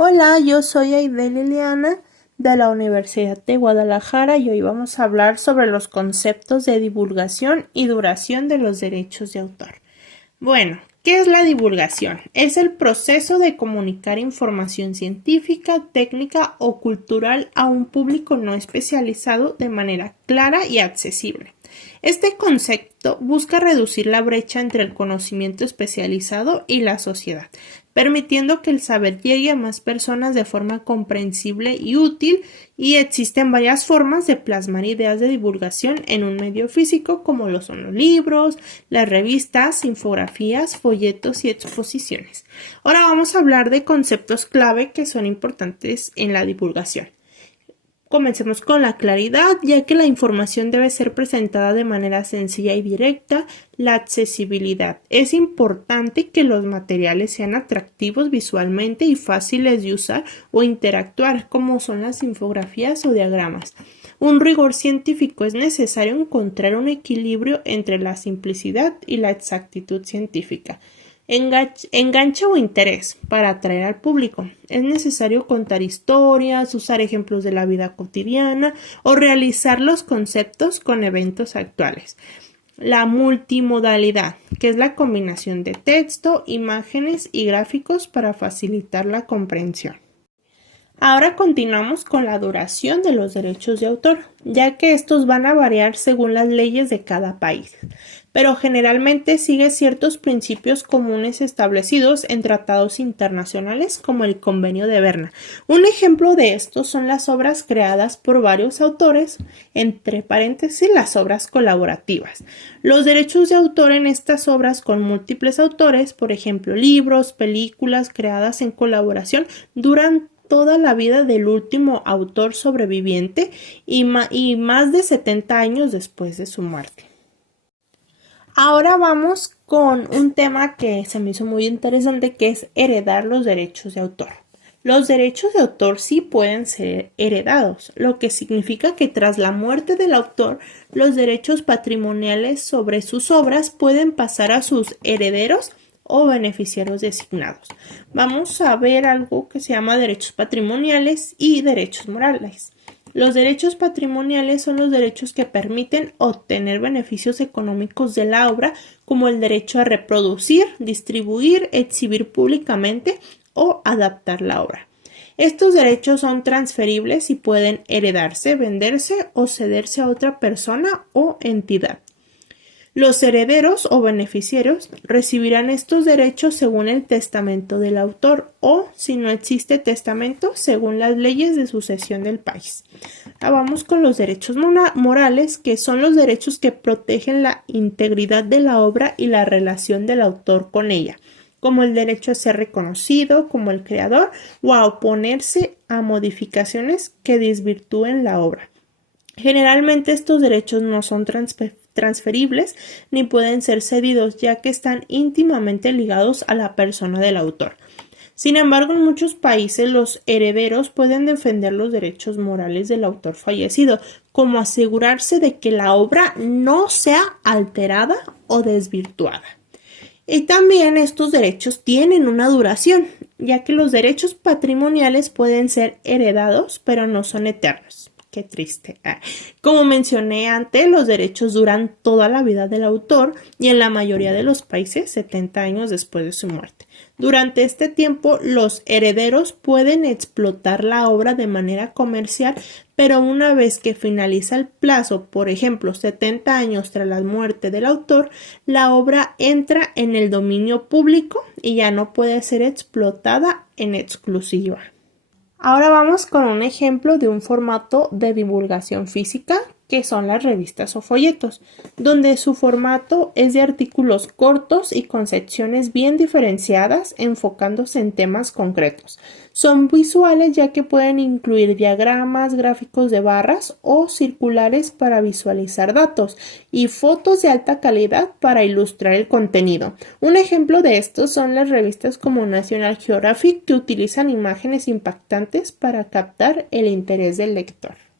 Hola, yo soy Aide Liliana de la Universidad de Guadalajara y hoy vamos a hablar sobre los conceptos de divulgación y duración de los derechos de autor. Bueno, ¿qué es la divulgación? Es el proceso de comunicar información científica, técnica o cultural a un público no especializado de manera clara y accesible. Este concepto busca reducir la brecha entre el conocimiento especializado y la sociedad, permitiendo que el saber llegue a más personas de forma comprensible y útil, y existen varias formas de plasmar ideas de divulgación en un medio físico, como lo son los libros, las revistas, infografías, folletos y exposiciones. Ahora vamos a hablar de conceptos clave que son importantes en la divulgación. Comencemos con la claridad, ya que la información debe ser presentada de manera sencilla y directa. La accesibilidad. Es importante que los materiales sean atractivos visualmente y fáciles de usar o interactuar, como son las infografías o diagramas. Un rigor científico. Es necesario encontrar un equilibrio entre la simplicidad y la exactitud científica. Enganche o interés para atraer al público. Es necesario contar historias, usar ejemplos de la vida cotidiana o realizar los conceptos con eventos actuales. La multimodalidad, que es la combinación de texto, imágenes y gráficos para facilitar la comprensión. Ahora continuamos con la duración de los derechos de autor, ya que estos van a variar según las leyes de cada país, pero generalmente sigue ciertos principios comunes establecidos en tratados internacionales como el Convenio de Berna. Un ejemplo de estos son las obras creadas por varios autores, entre paréntesis las obras colaborativas. Los derechos de autor en estas obras con múltiples autores, por ejemplo libros, películas creadas en colaboración, duran toda la vida del último autor sobreviviente y más de 70 años después de su muerte. Ahora vamos con un tema que se me hizo muy interesante, que es heredar los derechos de autor. Los derechos de autor sí pueden ser heredados, lo que significa que tras la muerte del autor, los derechos patrimoniales sobre sus obras pueden pasar a sus herederos o beneficiarios designados. Vamos a ver algo que se llama derechos patrimoniales y derechos morales. Los derechos patrimoniales son los derechos que permiten obtener beneficios económicos de la obra, como el derecho a reproducir, distribuir, exhibir públicamente o adaptar la obra. Estos derechos son transferibles y pueden heredarse, venderse o cederse a otra persona o entidad. Los herederos o beneficiarios recibirán estos derechos según el testamento del autor o, si no existe testamento, según las leyes de sucesión del país. Ahora vamos con los derechos morales, que son los derechos que protegen la integridad de la obra y la relación del autor con ella, como el derecho a ser reconocido como el creador o a oponerse a modificaciones que desvirtúen la obra. Generalmente estos derechos no son transferibles ni pueden ser cedidos, ya que están íntimamente ligados a la persona del autor. Sin embargo, en muchos países los herederos pueden defender los derechos morales del autor fallecido, como asegurarse de que la obra no sea alterada o desvirtuada. Y también estos derechos tienen una duración, ya que los derechos patrimoniales pueden ser heredados, pero no son eternos. Qué triste. Como mencioné antes, los derechos duran toda la vida del autor y en la mayoría de los países 70 años después de su muerte. Durante este tiempo, los herederos pueden explotar la obra de manera comercial, pero una vez que finaliza el plazo, por ejemplo, 70 años tras la muerte del autor, la obra entra en el dominio público y ya no puede ser explotada en exclusiva. Ahora vamos con un ejemplo de un formato de divulgación física, que son las revistas o folletos, donde su formato es de artículos cortos y con secciones bien diferenciadas, enfocándose en temas concretos. Son visuales, ya que pueden incluir diagramas, gráficos de barras o circulares para visualizar datos y fotos de alta calidad para ilustrar el contenido. Un ejemplo de esto son las revistas como National Geographic, que utilizan imágenes impactantes para captar el interés del lector.